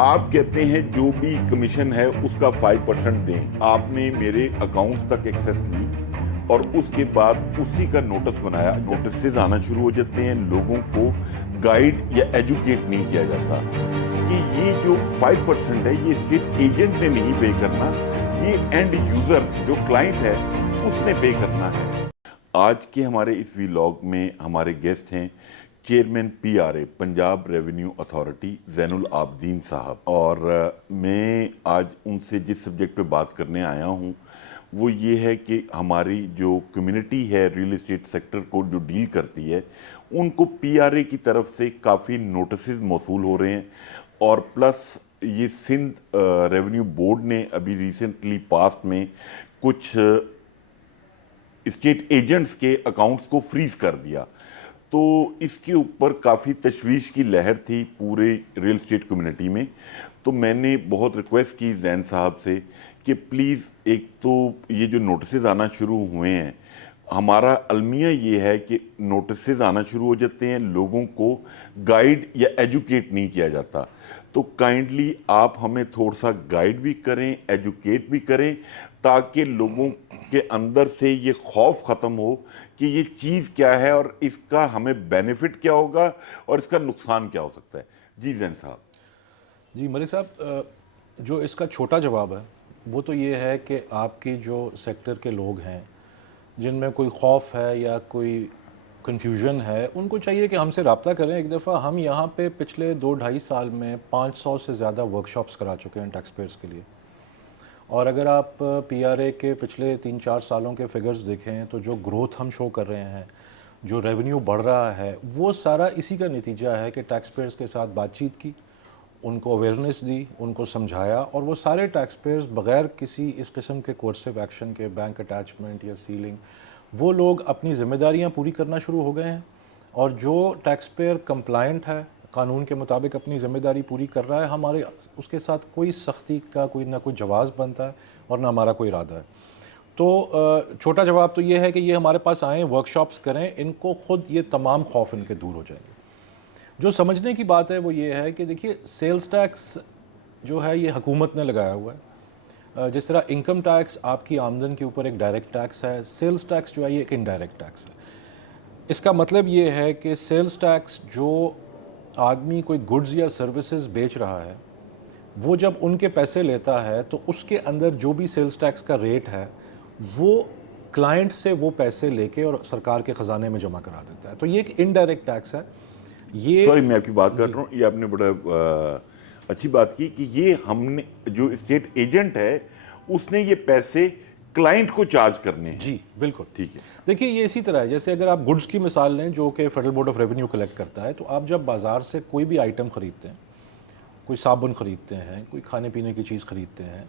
آپ کہتے ہیں جو بھی کمیشن ہے اس کا 5% دیں. آپ نے میرے اکاؤنٹ تک ایکسیس لی اور اس کے بعد اسی کا نوٹس بنایا. نوٹسز آنا شروع ہو جاتے ہیں, لوگوں کو گائیڈ یا ایجوکیٹ نہیں کیا جاتا کہ یہ جو 5% ہے یہ اسٹیٹ ایجنٹ نے نہیں پے کرنا, یہ اینڈ یوزر جو کلائنٹ ہے اس نے پے کرنا ہے. آج کے ہمارے اس ویلاگ میں ہمارے گیسٹ ہیں چیئرمین پی آر اے پنجاب ریونیو اتھارٹی زین العابدین صاحب, اور میں آج ان سے جس سبجیکٹ پہ بات کرنے آیا ہوں وہ یہ ہے کہ ہماری جو کمیونٹی ہے ریل اسٹیٹ سیکٹر کو جو ڈیل کرتی ہے ان کو پی آر اے کی طرف سے کافی نوٹسز موصول ہو رہے ہیں, اور پلس یہ سندھ ریونیو بورڈ نے ابھی ریسنٹلی پاسٹ میں کچھ اسٹیٹ ایجنٹس کے اکاؤنٹس کو فریز کر دیا. تو اس کے اوپر کافی تشویش کی لہر تھی پورے ریل اسٹیٹ کمیونٹی میں. تو میں نے بہت ریکویسٹ کی زین صاحب سے کہ پلیز ایک تو یہ جو نوٹسز آنا شروع ہوئے ہیں, ہمارا المیہ یہ ہے کہ نوٹسز آنا شروع ہو جاتے ہیں, لوگوں کو گائیڈ یا ایجوکیٹ نہیں کیا جاتا. تو کائنڈلی آپ ہمیں تھوڑا سا گائیڈ بھی کریں, ایجوکیٹ بھی کریں, تاکہ لوگوں کے اندر سے یہ خوف ختم ہو کہ یہ چیز کیا ہے اور اس کا ہمیں بینیفٹ کیا ہوگا اور اس کا نقصان کیا ہو سکتا ہے. جی زین صاحب. جی ملک صاحب, جو اس کا چھوٹا جواب ہے وہ تو یہ ہے کہ آپ کی جو سیکٹر کے لوگ ہیں جن میں کوئی خوف ہے یا کوئی کنفیوژن ہے, ان کو چاہیے کہ ہم سے رابطہ کریں. ایک دفعہ ہم یہاں پہ پچھلے 2-2.5 سال میں 500 سے زیادہ ورکشاپس کرا چکے ہیں ٹیکس پیئرس کے لیے, اور اگر آپ پی آر اے کے پچھلے 3-4 سالوں کے فگرز دیکھیں تو جو گروتھ ہم شو کر رہے ہیں, جو ریونیو بڑھ رہا ہے, وہ سارا اسی کا نتیجہ ہے کہ ٹیکس پیئرس کے ساتھ بات چیت کی, ان کو اویئرنیس دی, ان کو سمجھایا, اور وہ سارے ٹیکس پیئرز بغیر کسی اس قسم کے کورسو ایکشن کے, بینک اٹیچمنٹ یا سیلنگ, وہ لوگ اپنی ذمہ داریاں پوری کرنا شروع ہو گئے ہیں. اور جو ٹیکس پیئر کمپلائنٹ ہے, قانون کے مطابق اپنی ذمہ داری پوری کر رہا ہے, ہمارے اس کے ساتھ کوئی سختی کا کوئی نہ کوئی جواز بنتا ہے اور نہ ہمارا کوئی ارادہ ہے. تو چھوٹا جواب تو یہ ہے کہ یہ ہمارے پاس آئیں, ورکشاپس کریں, ان کو خود یہ تمام خوف ان کے دور ہو جائیں گے. جو سمجھنے کی بات ہے وہ یہ ہے کہ دیکھیے سیلز ٹیکس جو ہے یہ حکومت نے لگایا ہوا ہے. جس طرح انکم ٹیکس آپ کی آمدن کے اوپر ایک ڈائریکٹ ٹیکس ہے, سیلز ٹیکس جو ہے یہ ایک انڈائریکٹ ٹیکس ہے. اس کا مطلب یہ ہے کہ سیلز ٹیکس جو آدمی کوئی گڈز یا سروسز بیچ رہا ہے وہ جب ان کے پیسے لیتا ہے تو اس کے اندر جو بھی سیلز ٹیکس کا ریٹ ہے وہ کلائنٹ سے وہ پیسے لے کے اور سرکار کے خزانے میں جمع کرا دیتا ہے. تو یہ ایک انڈائریکٹ ٹیکس ہے. یہ سوری میں آپ کی بات کر رہا ہوں, یہ آپ نے بڑا اچھی بات کی کہ یہ ہم نے جو اسٹیٹ ایجنٹ ہے اس نے یہ پیسے کلائنٹ کو چارج کرنے ہیں. جی بالکل ٹھیک ہے. دیکھیے یہ اسی طرح ہے جیسے اگر آپ گڈز کی مثال لیں جو کہ federal board of revenue collect کرتا ہے, تو آپ جب بازار سے کوئی بھی آئٹم خریدتے ہیں, کوئی صابن خریدتے ہیں, کوئی کھانے پینے کی چیز خریدتے ہیں,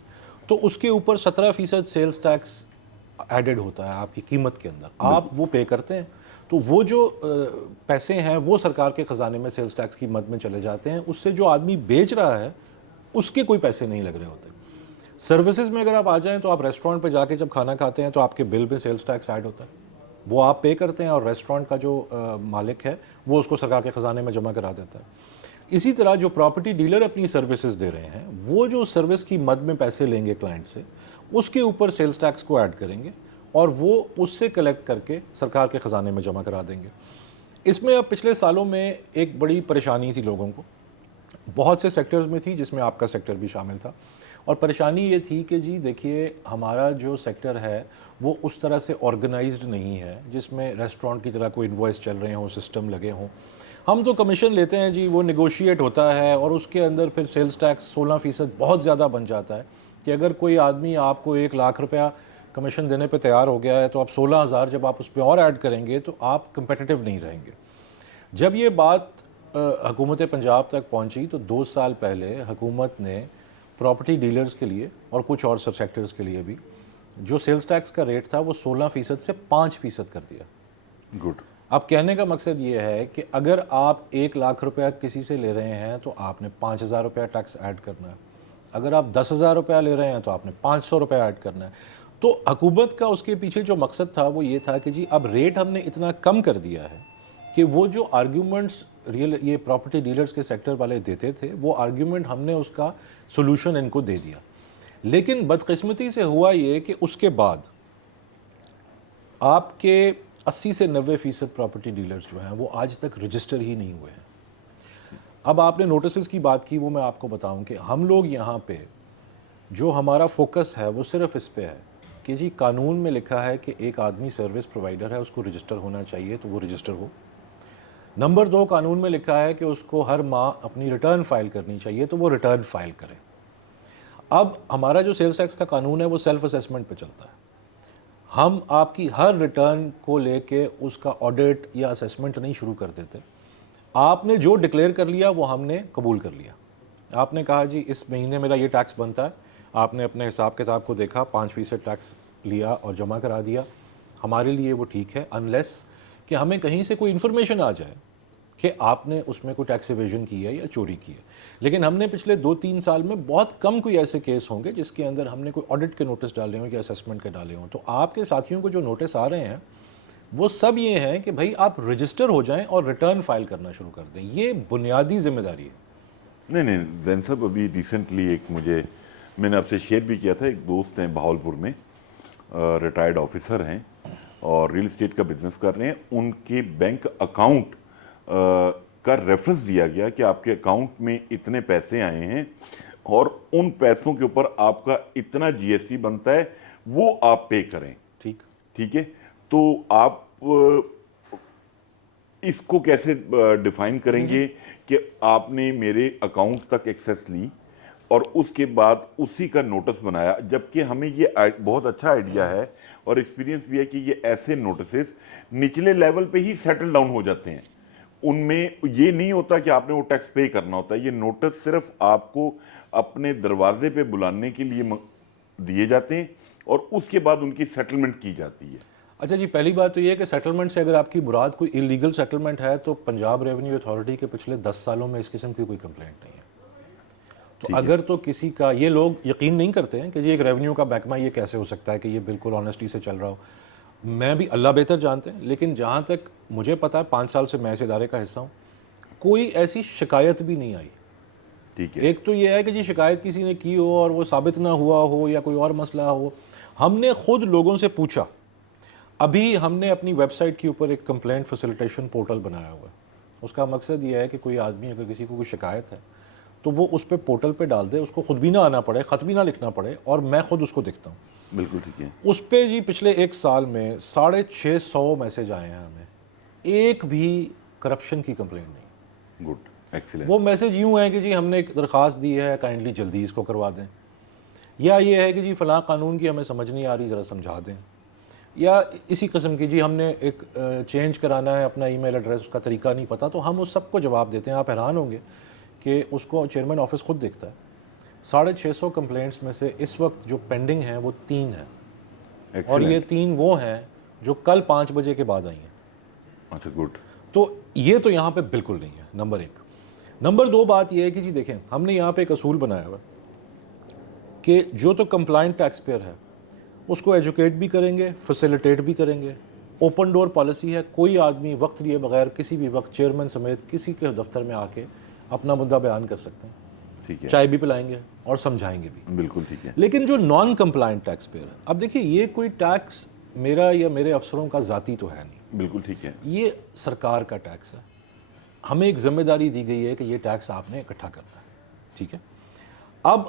تو اس کے اوپر 17% سیلز ٹیکس ایڈڈ ہوتا ہے آپ کی قیمت کے اندر, آپ وہ پے کرتے ہیں. تو وہ جو پیسے ہیں وہ سرکار کے خزانے میں سیلز ٹیکس کی مد میں چلے جاتے ہیں. اس سے جو آدمی بیچ رہا ہے اس کے کوئی پیسے نہیں لگ رہے ہوتے. سروسز میں اگر آپ آ جائیں تو آپ ریسٹورنٹ پہ جا کے جب کھانا کھاتے ہیں تو آپ کے بل میں سیلز ٹیکس ایڈ ہوتا ہے, وہ آپ پے کرتے ہیں اور ریسٹورنٹ کا جو مالک ہے وہ اس کو سرکار کے خزانے میں جمع کرا دیتا ہے. اسی طرح جو پراپرٹی ڈیلر اپنی سروسز دے رہے ہیں وہ جو سروس کی مد میں پیسے لیں گے کلائنٹ سے, اس کے اوپر سیلز ٹیکس کو ایڈ کریں گے اور وہ اس سے کلیکٹ کر کے سرکار کے خزانے میں جمع کرا دیں گے. اس میں اب پچھلے سالوں میں ایک بڑی پریشانی تھی لوگوں کو, بہت سے سیکٹرز میں تھی جس میں آپ کا سیکٹر بھی شامل تھا, اور پریشانی یہ تھی کہ جی دیکھیے ہمارا جو سیکٹر ہے وہ اس طرح سے آرگنائزڈ نہیں ہے جس میں ریسٹورنٹ کی طرح کوئی انوائس چل رہے ہوں, سسٹم لگے ہوں. ہم تو کمیشن لیتے ہیں جی, وہ نیگوشیٹ ہوتا ہے اور اس کے اندر پھر سیلز ٹیکس 16% بہت زیادہ بن جاتا ہے کہ اگر کوئی آدمی آپ کو 1,00,000 روپیہ کمیشن دینے پہ تیار ہو گیا ہے تو آپ 16,000 جب آپ اس پہ اور ایڈ کریں گے تو آپ کمپیٹیٹو نہیں رہیں گے. جب یہ بات حکومت پنجاب تک پہنچی تو 2 سال پہلے حکومت نے پراپرٹی ڈیلرز کے لیے اور کچھ اور سب سیکٹرز کے لیے بھی جو سیلز ٹیکس کا ریٹ تھا وہ 16% سے 5% کر دیا. گڈ. اب کہنے کا مقصد یہ ہے کہ اگر آپ 1,00,000 روپیہ کسی سے لے رہے ہیں تو آپ نے 5,000 روپیہ ٹیکس ایڈ کرنا ہے. اگر آپ 10,000 روپیہ لے رہے ہیں تو آپ نے 500 روپیہ ایڈ کرنا ہے. تو حکومت کا اس کے پیچھے جو مقصد تھا وہ یہ تھا کہ جی اب ریٹ ہم نے اتنا کم کر دیا ہے کہ وہ جو آرگیومنٹس یہ پراپرٹی ڈیلرز کے سیکٹر والے دیتے تھے وہ آرگیومنٹ ہم نے اس کا سولوشن ان کو دے دیا. لیکن بدقسمتی سے ہوا یہ کہ اس کے بعد آپ کے 80 سے 90% پراپرٹی ڈیلرز جو ہیں وہ آج تک رجسٹر ہی نہیں ہوئے ہیں. اب آپ نے نوٹسز کی بات کی, وہ میں آپ کو بتاؤں کہ ہم لوگ یہاں پہ جو ہمارا فوکس ہے وہ صرف اس پہ ہے کہ جی قانون میں لکھا ہے کہ ایک آدمی سروس پرووائڈر ہے, اس کو رجسٹر ہونا چاہیے تو وہ رجسٹر ہو. نمبر 2, قانون میں لکھا ہے کہ اس کو ہر ماہ اپنی ریٹرن فائل کرنی چاہیے تو وہ ریٹرن فائل کرے. اب ہمارا جو سیلز ٹیکس کا قانون ہے وہ سیلف اسیسمنٹ پہ چلتا ہے. ہم آپ کی ہر ریٹرن کو لے کے اس کا آڈٹ یا اسیسمنٹ نہیں شروع کر دیتے. آپ نے جو ڈکلیئر کر لیا وہ ہم نے قبول کر لیا. آپ نے کہا جی اس مہینے میرا یہ ٹیکس بنتا ہے, آپ نے اپنے حساب کتاب کو دیکھا, 5% ٹیکس لیا اور جمع کرا دیا. ہمارے لیے وہ ٹھیک ہے انلیس کہ ہمیں کہیں سے کوئی انفارمیشن آ جائے کہ آپ نے اس میں کوئی ٹیکس ایویژن کی ہے یا چوری کی ہے. لیکن ہم نے پچھلے 2-3 سال میں بہت کم کوئی ایسے کیس ہوں گے جس کے اندر ہم نے کوئی آڈٹ کے نوٹس ڈالے ہوں یا اسیسمنٹ کے ڈالے ہوں. تو آپ کے ساتھیوں کو جو نوٹس آ رہے ہیں وہ سب یہ ہیں کہ بھائی آپ رجسٹر ہو جائیں اور ریٹرن فائل کرنا شروع کر دیں. یہ بنیادی ذمہ داری ہے. نہیں زین صاحب, ابھی ریسنٹلی ایک میں نے آپ سے شیئر بھی کیا تھا, ایک دوست ہیں بہاولپور میں, ریٹائرڈ آفیسر ہیں اور ریل اسٹیٹ کا بزنس کر رہے ہیں. ان کے بینک اکاؤنٹ کا ریفرنس دیا گیا کہ آپ کے اکاؤنٹ میں اتنے پیسے آئے ہیں اور ان پیسوں کے اوپر آپ کا اتنا جی ایس ٹی بنتا ہے, وہ آپ پے کریں. ٹھیک ہے, تو آپ اس کو کیسے ڈیفائن کریں گے کہ آپ نے میرے اکاؤنٹ تک ایکسیس لی اور اس کے بعد اسی کا نوٹس بنایا, جبکہ ہمیں یہ بہت اچھا آئیڈیا ہے اور ایکسپیرینس بھی ہے کہ یہ ایسے نوٹسز نچلے لیول پہ ہی سیٹل ڈاؤن ہو جاتے ہیں. ان میں یہ نہیں ہوتا کہ آپ نے وہ ٹیکس پے کرنا ہوتا ہے. یہ نوٹس صرف آپ کو اپنے دروازے پہ بلانے کے لیے دیے جاتے ہیں اور اس کے بعد ان کی سیٹلمنٹ کی جاتی ہے. اچھا جی, پہلی بات تو یہ ہے کہ سیٹلمنٹ سے اگر آپ کی مراد کوئی انلیگل سیٹلمنٹ ہے تو پنجاب ریونیو اتھارٹی کے پچھلے 10 سالوں میں اس قسم کی کوئی کمپلینٹ نہیں ہے. تو اگر تو کسی کا, یہ لوگ یقین نہیں کرتے ہیں کہ جی ایک ریونیو کا محکمہ یہ کیسے ہو سکتا ہے کہ یہ بالکل آنیسٹی سے چل رہا ہو. میں بھی, اللہ بہتر جانتے ہیں, لیکن جہاں تک مجھے پتا ہے 5 سال سے میں اس ادارے کا حصہ ہوں, کوئی ایسی شکایت بھی نہیں آئی. ایک تو یہ ہے کہ جی شکایت کسی نے کی ہو اور وہ ثابت نہ ہوا ہو یا کوئی اور مسئلہ ہو. ہم نے خود لوگوں سے پوچھا. ابھی ہم نے اپنی ویب سائٹ کے اوپر ایک کمپلینٹ فیسیلیٹیشن پورٹل بنایا ہوا ہے. اس کا مقصد یہ ہے کہ کوئی آدمی اگر کسی کو کوئی شکایت ہے تو وہ اس پہ پورٹل پہ ڈال دے, اس کو خود بھی نہ آنا پڑے, خط بھی نہ لکھنا پڑے, اور میں خود اس کو دیکھتا ہوں. بالکل ٹھیک ہے. اس پہ جی پچھلے 1 سال میں 650 میسج آئے ہیں ہمیں, ایک بھی کرپشن کی کمپلینٹ نہیں. Good, excellent. وہ میسج یوں ہے کہ جی ہم نے ایک درخواست دی ہے, کائنڈلی جلدی اس کو کروا دیں, یا یہ ہے کہ جی فلاں قانون کی ہمیں سمجھ نہیں آ رہی, ذرا سمجھا دیں, یا اسی قسم کی جی ہم نے ایک چینج کرانا ہے اپنا ای میل ایڈریس, اس کا طریقہ نہیں پتہ. تو ہم اس سب کو جواب دیتے ہیں. آپ حیران ہوں گے کہ اس کو چیئرمین آفس خود دیکھتا ہے. 650 کمپلینٹس میں سے اس وقت جو پینڈنگ ہیں وہ 3 ہیں, اور یہ 3 وہ ہیں جو کل 5 بجے کے بعد آئی ہیں. اچھا, گڈ. تو یہ تو یہاں پہ بالکل نہیں ہے, نمبر 1. نمبر 2 بات یہ ہے کہ جی دیکھیں, ہم نے یہاں پہ ایک اصول بنایا ہوا کہ جو تو کمپلائنٹ ٹیکس پیئر ہے اس کو ایجوکیٹ بھی کریں گے, فیسیلیٹیٹ بھی کریں گے. اوپن ڈور پالیسی ہے, کوئی آدمی وقت لیے بغیر کسی بھی وقت چیئرمین سمیت کسی کے دفتر میں آ کے اپنا مدعا بیان کر سکتے ہیں. ٹھیک ہے. چائے بھی پلائیں گے اور سمجھائیں گے بھی. بالکل ٹھیک ہے. لیکن جو نان کمپلائنٹ ٹیکس پیئر ہے, اب دیکھیے یہ کوئی ٹیکس میرا یا میرے افسروں کا ذاتی تو ہے نہیں. بالکل ٹھیک ہے. یہ سرکار کا ٹیکس ہے. ہمیں ایک ذمہ داری دی گئی ہے کہ یہ ٹیکس آپ نے اکٹھا کرنا ہے. ٹھیک ہے. اب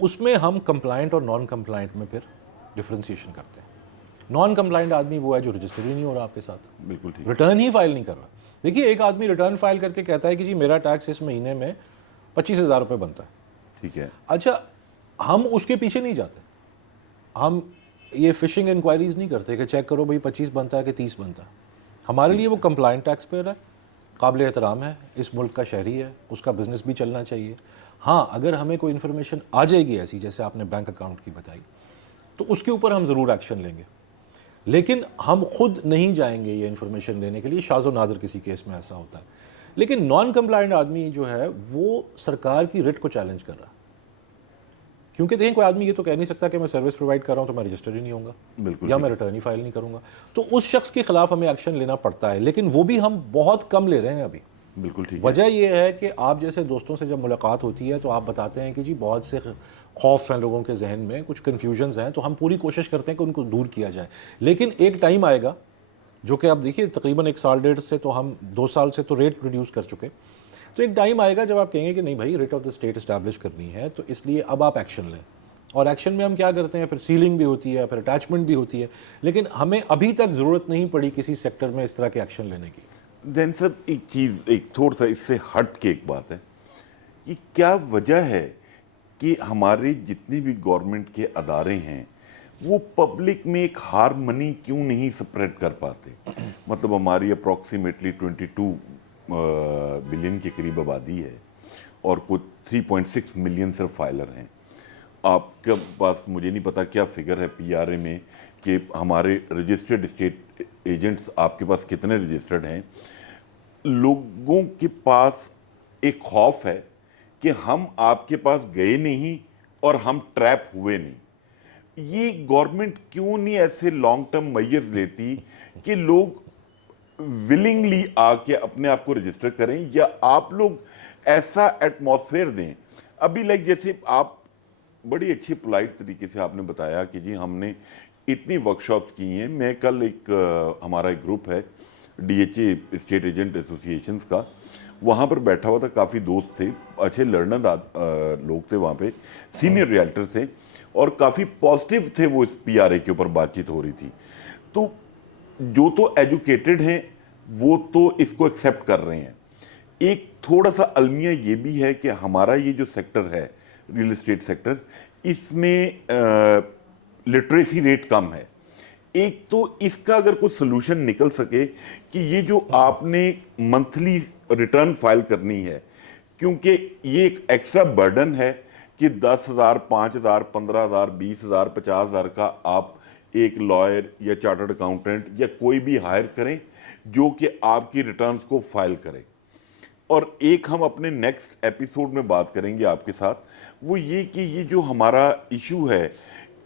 اس میں ہم کمپلائنٹ اور نان کمپلائنٹ میں پھر ڈفرینسیشن کرتے ہیں. نان کمپلائنٹ آدمی وہ ہے جو رجسٹر ہی نہیں ہو رہا آپ کے ساتھ, بالکل ٹھیک. ریٹرن ہی فائل نہیں کر رہا. دیکھیے ایک آدمی ریٹرن فائل کر کے کہتا ہے کہ جی میرا ٹیکس اس مہینے میں 25,000 روپے بنتا ہے. ٹھیک ہے. اچھا, ہم اس کے پیچھے نہیں جاتے, ہم یہ فشنگ انکوائریز نہیں کرتے کہ چیک کرو بھائی 25 بنتا ہے کہ 30 بنتا ہے. ہمارے لیے وہ کمپلائنٹ ٹیکس پیئر ہے, قابل احترام ہے, اس ملک کا شہری ہے, اس کا بزنس بھی چلنا چاہیے. ہاں اگر ہمیں کوئی انفارمیشن آ جائے گی ایسی جیسے آپ نے بینک اکاؤنٹ کی بتائی تو اس کے اوپر ہم ضرور ایکشن لیں گے, لیکن ہم خود نہیں جائیں گے یہ انفارمیشن لینے کے لیے. شاذ و نادر کسی کیس میں ایسا ہوتا ہے. لیکن نان کمپلائنٹ آدمی جو ہے وہ سرکار کی رٹ کو چیلنج کر رہا ہے کیونکہ دیکھیں کوئی آدمی یہ تو کہہ نہیں سکتا کہ میں سروس پرووائڈ کر رہا ہوں تو میں رجسٹر ہی نہیں ہوں گا بالکل یا میں ریٹرن ہی فائل نہیں کروں گا. تو اس شخص کے خلاف ہمیں ایکشن لینا پڑتا ہے، لیکن وہ بھی ہم بہت کم لے رہے ہیں ابھی. بالکل ٹھیک ہے. وجہ یہ ہے کہ آپ جیسے دوستوں سے جب ملاقات ہوتی ہے تو آپ بتاتے ہیں کہ جی بہت سے خوف ہیں لوگوں کے ذہن میں، کچھ کنفیوژنز ہیں، تو ہم پوری کوشش کرتے ہیں کہ ان کو دور کیا جائے. لیکن ایک ٹائم آئے گا جو کہ آپ دیکھیے تقریباً 1 سال 1.5 سے تو ہم 2 سال سے تو ریٹ ریڈیوس کر چکے. تو ایک ٹائم آئے گا جب آپ کہیں گے کہ نہیں بھائی rate of the state establish کرنی ہے، تو اس لیے اب آپ ایکشن لیں. اور ایکشن میں ہم کیا کرتے ہیں، پھر سیلنگ بھی ہوتی ہے، پھر اٹیچمنٹ بھی ہوتی ہے، لیکن ہمیں ابھی تک ضرورت نہیں پڑی کسی سیکٹر میں اس طرح کے ایکشن لینے کی. زین صاحب ایک چیز، ایک تھوڑا سا اس سے ہٹ کے ایک بات ہے کہ کیا وجہ ہے کہ ہمارے جتنے بھی گورنمنٹ کے ادارے ہیں وہ پبلک میں ایک ہارمنی کیوں نہیں سپریڈ کر پاتے؟ مطلب ہماری اپروکسیمیٹلی 22 بلین کے قریب آبادی ہے اور کچھ 3.6 ملین صرف فائلر ہیں. آپ کے پاس مجھے نہیں پتا کیا فگر ہے پی آر اے میں کہ ہمارے رجسٹرڈ اسٹیٹ ایجنٹس آپ کے پاس کتنے رجسٹرڈ ہیں. لوگوں کے پاس ایک خوف ہے کہ ہم آپ کے پاس گئے نہیں اور ہم ٹریپ ہوئے نہیں. یہ گورنمنٹ کیوں نہیں ایسے لانگ ٹرم میئرز لیتی کہ لوگ ولنگلی آ کے اپنے آپ کو رجسٹر کریں، یا آپ لوگ ایسا ایٹماسفیئر دیں؟ ابھی لائک جیسے آپ بڑی اچھی پولائٹ طریقے سے آپ نے بتایا کہ جی ہم نے اتنی ورکشاپس کی ہیں. میں کل ایک ہمارا ایک گروپ ہے D H A estate agent associations کا، وہاں پر بیٹھا ہوا تھا، کافی دوست تھے، اچھے لرنر لوگ تھے وہاں پہ، سینئر ریئلٹر تھے اور کافی پازیٹیو تھے. وہ اس پی آر اے کے اوپر بات چیت ہو رہی تھی. تو جو تو ایجوکیٹڈ ہیں وہ تو اس کو ایکسیپٹ کر رہے ہیں. ایک تھوڑا سا المیہ یہ بھی ہے کہ ہمارا یہ جو سیکٹر ہے ریل اسٹیٹ سیکٹر، اس میں لٹریسی ریٹ کم ہے. ایک تو اس کا اگر کوئی سلوشن نکل سکے کہ یہ جو آپ نے منتھلی ریٹرن فائل کرنی ہے، کیونکہ یہ ایک ایکسٹرا برڈن ہے کہ 10,000 5,000 15,000 20,000 50,000 کا آپ ایک لائر یا چارٹرڈ اکاؤنٹنٹ یا کوئی بھی ہائر کریں جو کہ آپ کی ریٹرنز کو فائل کرے. اور ایک ہم اپنے نیکسٹ ایپیسوڈ میں بات کریں گے آپ کے ساتھ، وہ یہ کہ یہ جو ہمارا ایشو ہے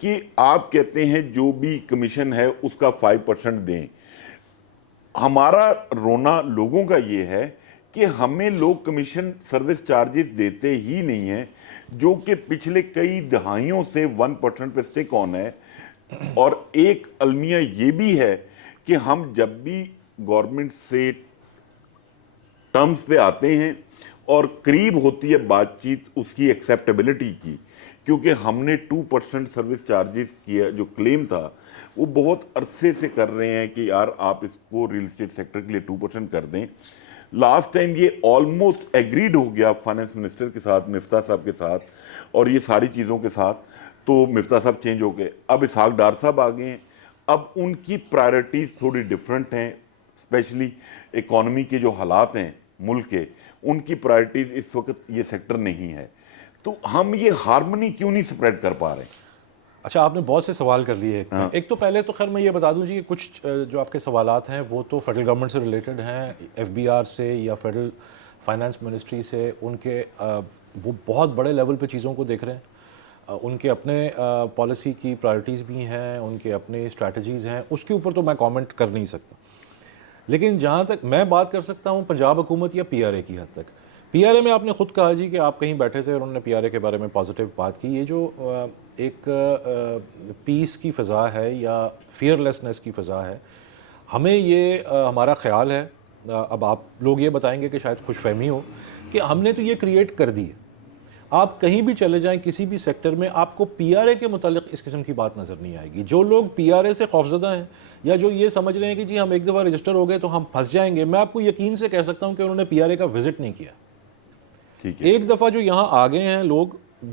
کہ آپ کہتے ہیں جو بھی کمیشن ہے اس کا 5% دیں. ہمارا رونا لوگوں کا یہ ہے کہ ہمیں لوگ کمیشن سروس چارجز دیتے ہی نہیں ہیں، جو کہ پچھلے کئی دہائیوں سے 1% پہ سٹک آن ہے. اور ایک المیہ یہ بھی ہے کہ ہم جب بھی گورنمنٹ سے ٹرمز پہ آتے ہیں اور قریب ہوتی ہے بات چیت اس کی ایکسیپٹیبلٹی کی، کیونکہ ہم نے 2% سروس چارجز کیا جو کلیم تھا وہ بہت عرصے سے کر رہے ہیں کہ یار آپ اس کو ریل اسٹیٹ سیکٹر کے لیے 2% کر دیں. لاسٹ ٹائم یہ آلموسٹ ایگریڈ ہو گیا فائنانس منسٹر کے ساتھ، مفتاح صاحب کے ساتھ اور یہ ساری چیزوں کے ساتھ. تو مفتاح صاحب چینج ہو گئے، اب اسحاق ڈار صاحب آ گئے ہیں. اب ان کی پرائرٹیز تھوڑی ڈیفرنٹ ہیں، اسپیشلی اکانومی کے جو حالات ہیں ملک کے، ان کی پرائرٹیز اس وقت یہ سیکٹر نہیں ہے. تو ہم یہ ہارمنی کیوں نہیں سپریڈ کر پا رہے ہیں؟ اچھا آپ نے بہت سے سوال کر لیے. ایک تو پہلے تو خیر میں یہ بتا دوں جی کہ کچھ جو آپ کے سوالات ہیں وہ تو فیڈرل گورنمنٹ سے ریلیٹڈ ہیں، ایف بی آر سے یا فیڈرل فائنانس منسٹری سے. ان کے وہ بہت بڑے لیول پہ چیزوں کو دیکھ رہے ہیں، ان کے اپنے پالیسی کی پرائرٹیز بھی ہیں، ان کے اپنے اسٹریٹجیز ہیں، اس کے اوپر تو میں کامنٹ کر نہیں سکتا. لیکن جہاں تک میں بات کر سکتا ہوں پنجاب حکومت یا پی آر اے کی حد تک، پی آر اے میں آپ نے خود کہا جی کہ آپ کہیں بیٹھے تھے اور انہوں نے پی آر اے کے بارے میں پازیٹیو بات کی. یہ جو ایک پیس کی فضا ہے یا فیئر لیسنس کی فضا ہے، ہمیں یہ ہمارا خیال ہے، اب آپ لوگ یہ بتائیں گے کہ شاید خوش فہمی ہو، کہ ہم نے تو یہ کریٹ کر دی ہے. آپ کہیں بھی چلے جائیں کسی بھی سیکٹر میں آپ کو پی آر اے کے متعلق اس قسم کی بات نظر نہیں آئے گی. جو لوگ پی آر اے سے خوفزدہ ہیں یا جو یہ سمجھ رہے ہیں کہ جی ہم ایک دفعہ رجسٹر ہو گئے تو ہم پھنس جائیں گے، میں آپ کو یقین سے کہہ سکتا ہوں کہ انہوں نے پی آر اے کا وزٹ نہیں کیا. ایک دفعہ جو یہاں آ گئے ہیں لوگ،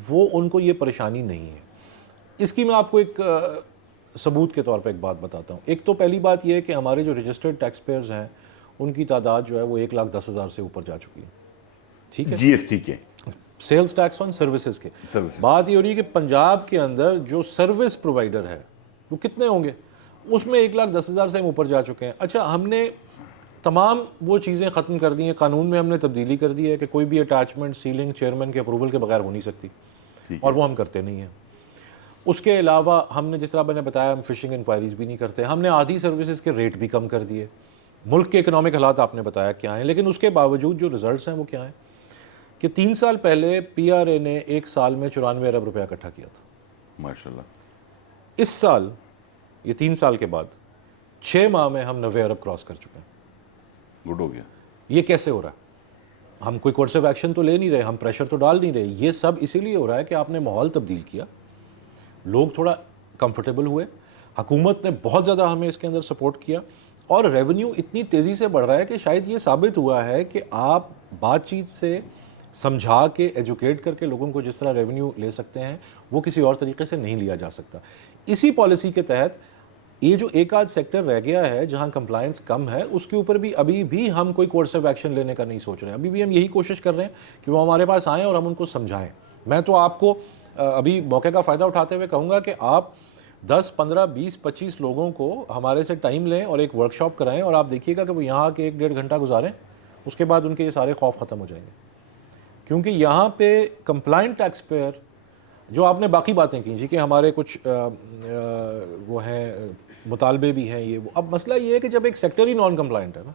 وہ ان کو یہ پریشانی نہیں ہے. اس کی میں آپ کو ایک ثبوت کے طور پہ ایک بات بتاتا ہوں. ایک تو پہلی بات یہ ہے کہ ہمارے جو رجسٹرڈ ٹیکس پیئرز ہیں ان کی تعداد جو ہے وہ 1,10,000 سے اوپر جا چکی ہے. ٹھیک ہے، جی ایس ٹی کے سیلز ٹیکس آن سروسز کے. بات یہ ہو رہی ہے کہ پنجاب کے اندر جو سروس پرووائڈر ہے وہ کتنے ہوں گے، اس میں 1,10,000 سے ہم اوپر جا چکے ہیں. اچھا ہم نے تمام وہ چیزیں ختم کر دی ہیں، قانون میں ہم نے تبدیلی کر دی ہے کہ کوئی بھی اٹیچمنٹ سیلنگ چیئرمین کے اپروول کے بغیر ہو نہیں سکتی. اور وہ ہم کرتے نہیں ہیں. اس کے علاوہ ہم نے جس طرح میں نے بتایا ہم فشنگ انکوائریز بھی نہیں کرتے. ہم نے آدھی سروسز کے ریٹ بھی کم کر دیے. ملک کے اکنامک حالات آپ نے بتایا کیا ہیں, لیکن اس کے باوجود جو رزلٹس ہیں وہ کیا ہیں کہ 3 سال پہلے پی آر اے نے ایک سال میں 94 ارب روپیہ اکٹھا کیا تھا. ماشاءاللہ. اس سال یہ 3 سال کے بعد 6 ماہ میں ہم 90 ارب کراس کر چکے ہیں. گڈ ہو گیا. یہ کیسے ہو رہا ہے؟ ہم کوئی کورسو ایکشن تو لے نہیں رہے, ہم پریشر تو ڈال نہیں رہے. یہ سب اسی لیے ہو رہا ہے کہ آپ نے ماحول تبدیل کیا, لوگ تھوڑا کمفرٹیبل ہوئے, حکومت نے بہت زیادہ ہمیں اس کے اندر سپورٹ کیا, اور ریونیو اتنی تیزی سے بڑھ رہا ہے کہ شاید یہ ثابت ہوا ہے کہ آپ بات چیت سے سمجھا کے ایجوکیٹ کر کے لوگوں کو جس طرح ریونیو لے سکتے ہیں وہ کسی اور طریقے سے نہیں لیا جا سکتا. اسی پالیسی کے تحت یہ جو ایک آدھ سیکٹر رہ گیا ہے جہاں کمپلائنس کم ہے, اس کے اوپر بھی ابھی بھی ہم کوئی کورسو ایکشن لینے کا نہیں سوچ رہے ہیں. ابھی بھی ہم یہی کوشش کر رہے ہیں کہ وہ ہمارے پاس آئیں اور ہم ان کو سمجھائیں. میں تو آپ کو ابھی موقع کا فائدہ اٹھاتے ہوئے کہوں گا کہ آپ 10, 15, 20, 25 لوگوں کو ہمارے سے ٹائم لیں اور ایک ورکشاپ کرائیں, اور آپ دیکھیے گا کہ وہ یہاں کے 1-1.5 گھنٹہ گزاریں, اس کے بعد ان کے یہ سارے خوف ختم ہو جائیں گے. کیونکہ یہاں پہ کمپلائنٹ ٹیکس پیئر جو آپ نے باقی باتیں کی جی کہ ہمارے کچھ وہ ہیں مطالبے بھی ہیں, یہ وہ, اب مسئلہ یہ ہے کہ جب ایک سیکٹر ہی نان کمپلائنٹ ہے نا,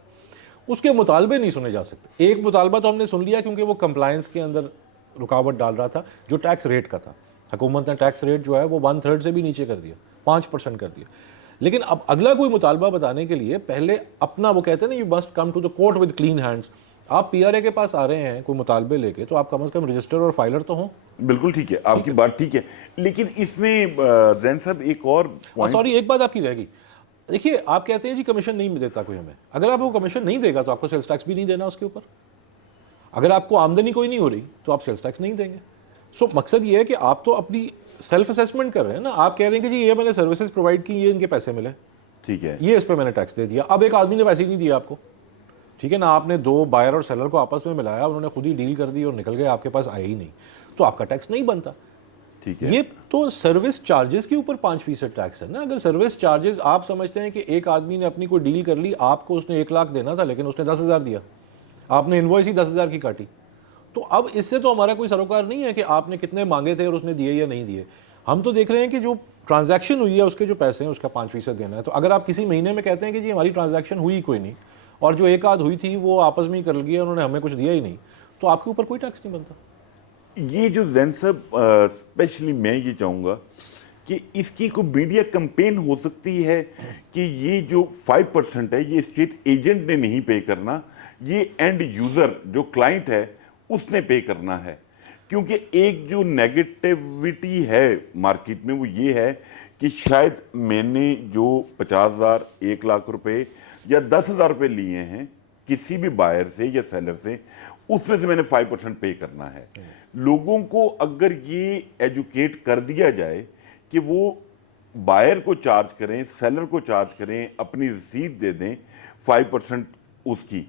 اس کے مطالبے نہیں سنے جا سکتے. ایک مطالبہ تو ہم نے سن لیا کیونکہ وہ کمپلائنس کے اندر رکاوٹ ڈال رہا تھا جو ٹیکس ریٹ کا تھا. حکومت نے ٹیکس ریٹ جو ہے وہ 1/3 سے بھی نیچے کر دیا, 5% کر دیا. لیکن اب اگلا کوئی مطالبہ بتانے کے لیے پہلے اپنا, وہ کہتے ہیں نا, you must come to the court with clean hands. آپ پی آر اے کے پاس آ رہے ہیں کوئی مطالبے لے کے, تو آپ کم از کم رجسٹر اور فائلر تو ہوں. بالکل ٹھیک ہے, آپ کی بات ٹھیک ہے, لیکن اس میں زین صاحب ایک اور سوری ایک بات آپ کی رہ گئی. دیکھیے آپ کہتے ہیں جی کمیشن نہیں دیتا کوئی ہمیں, اگر آپ کو کمیشن نہیں دے گا تو آپ کو سیلز ٹیکس بھی نہیں دینا اس کے اوپر. اگر آپ کو آمدنی کوئی نہیں ہو رہی تو آپ سیلز ٹیکس نہیں دیں گے. سو مقصد یہ ہے کہ آپ تو اپنی سیلف اسیسمنٹ کر رہے ہیں نا. آپ کہہ رہے ہیں کہ جی یہ میں نے سروسز پرووائڈ کی, یہ ان کے پیسے ملے, ٹھیک ہے, یہ اس پہ میں نے ٹیکس دے دیا. اب ایک آدمی نے پیسے نہیں دیا آپ کو, ٹھیک ہے نا, آپ نے 2 بائر اور سیلر کو آپس میں ملایا, انہوں نے خود ہی ڈیل کر دی اور نکل گئے, آپ کے پاس آئے ہی نہیں, تو آپ کا ٹیکس نہیں بنتا. ٹھیک ہے. یہ تو سروس چارجز کے اوپر 5% ٹیکس ہے نا. اگر سروس چارجز آپ سمجھتے ہیں کہ ایک آدمی نے اپنی کوئی ڈیل کر لی, آپ کو اس نے 1 لاکھ دینا تھا لیکن اس نے 10,000 دیا, آپ نے انوائس ہی 10,000 کی کاٹی, تو اب اس سے تو ہمارا کوئی سروکار نہیں ہے کہ آپ نے کتنے مانگے تھے اور اس نے دیے یا نہیں دیے. ہم تو دیکھ رہے ہیں کہ جو ٹرانزیکشن ہوئی ہے اس کے جو پیسے ہیں اس کا 5% دینا ہے. تو اگر آپ کسی مہینے میں کہتے ہیں کہ جی ہماری ٹرانزیکشن ہوئی کوئی نہیں, اور جو ایک آدھ ہوئی تھی وہ آپس میں ہی کر گیا, انہوں نے ہمیں کچھ دیا ہی نہیں, تو آپ کے اوپر کوئی ٹیکس نہیں بنتا. یہ جو زین صاحب اسپیشلی میں یہ چاہوں گا کہ اس کی کوئی میڈیا کمپین ہو سکتی ہے کہ یہ جو 5% ہے یہ اسٹیٹ ایجنٹ نے نہیں پے کرنا, یہ اینڈ یوزر جو کلائنٹ ہے اس نے پے کرنا ہے. کیونکہ ایک جو نیگیٹیوٹی ہے مارکیٹ میں وہ یہ ہے کہ شاید میں نے جو 50,000, 1 لاکھ روپے یا 10,000 روپے لیے ہیں کسی بھی بائر سے یا سیلر سے, اس میں سے میں نے 5% پے کرنا ہے. لوگوں کو اگر یہ ایجوکیٹ کر دیا جائے کہ وہ بائر کو چارج کریں, سیلر کو چارج کریں, اپنی رسیٹ دے دیں 5% اس کی,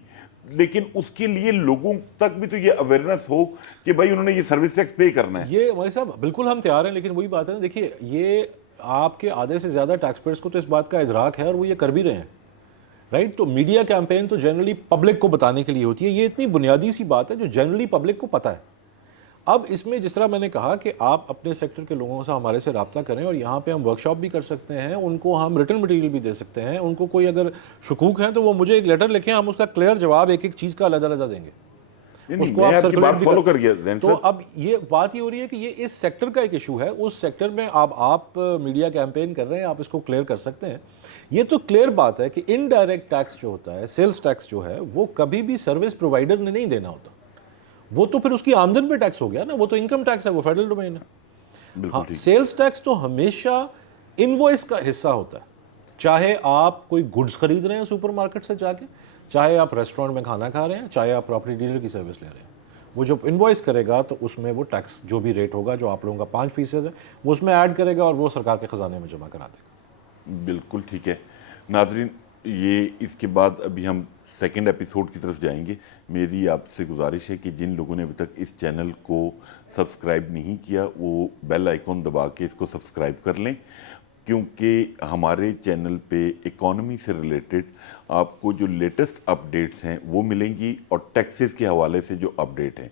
لیکن اس کے لیے لوگوں تک بھی تو یہ اویئرنیس ہو کہ بھائی انہوں نے یہ سروس ٹیکس پے کرنا ہے. یہ ہمارے صاحب بالکل ہم تیار ہیں, لیکن وہی بات ہے نا, دیکھیے یہ آپ کے آدھے سے زیادہ ٹیکس پیئرس کو تو اس بات کا ادراک ہے اور وہ یہ کر بھی رہے ہیں, رائٹ. تو میڈیا کیمپین تو جنرلی پبلک کو بتانے کے لیے ہوتی ہے. یہ اتنی بنیادی سی بات ہے جو جنرلی پبلک کو پتہ ہے. اب اس میں جس طرح میں نے کہا کہ آپ اپنے سیکٹر کے لوگوں سے ہمارے سے رابطہ کریں, اور یہاں پہ ہم ورکشاپ بھی کر سکتے ہیں, ان کو ہم ریٹن مٹیریل بھی دے سکتے ہیں. ان کو کوئی اگر شکوک ہیں تو وہ مجھے ایک لیٹر لکھیں, ہم اس کا کلیئر جواب ایک ایک چیز کا علیحدہ علیحدہ دیں گے. اس کو آپ سرکولیٹ بھی کر گیا زین تو صاحب. اب یہ بات یہ ہو رہی ہے کہ یہ اس سیکٹر کا ایک ایشو ہے, اس سیکٹر میں آپ میڈیا کیمپین کر رہے ہیں, آپ اس کو کلیئر کر سکتے ہیں. یہ تو کلیئر بات ہے کہ انڈائریکٹ ٹیکس جو ہوتا ہے, سیلز ٹیکس جو ہے, وہ کبھی بھی سروس پرووائڈر نے نہیں دینا ہوتا. وہ تو پھر اس کی آمدن پہ ٹیکس ہو گیا نا, وہ تو انکم ٹیکس ہے, وہ فیڈرل ڈومین ہے. ہاں, سیلز ٹیکس تو ہمیشہ انوائس کا حصہ ہوتا ہے, چاہے آپ کوئی گڈز خرید رہے ہیں سپر مارکیٹ سے جا کے, چاہے آپ ریسٹورنٹ میں کھانا کھا رہے ہیں, چاہے آپ پراپرٹی ڈیلر کی سروس لے رہے ہیں. وہ جب انوائس کرے گا تو اس میں وہ ٹیکس جو بھی ریٹ ہوگا, جو آپ لوگوں کا 5% ہے, وہ اس میں ایڈ کرے گا اور وہ سرکار کے خزانے میں جمع کرا دے گا. بالکل ٹھیک ہے. ناظرین, یہ اس کے بعد ابھی ہم سیکنڈ ایپیسوڈ کی طرف جائیں گے. میری آپ سے گزارش ہے کہ جن لوگوں نے ابھی تک اس چینل کو سبسکرائب نہیں کیا وہ بیل آئیکن دبا کے اس کو سبسکرائب کر لیں, کیونکہ ہمارے چینل پہ اکانومی سے ریلیٹڈ آپ کو جو لیٹسٹ اپڈیٹس ہیں وہ ملیں گی, اور ٹیکسز کے حوالے سے جو اپڈیٹ ہیں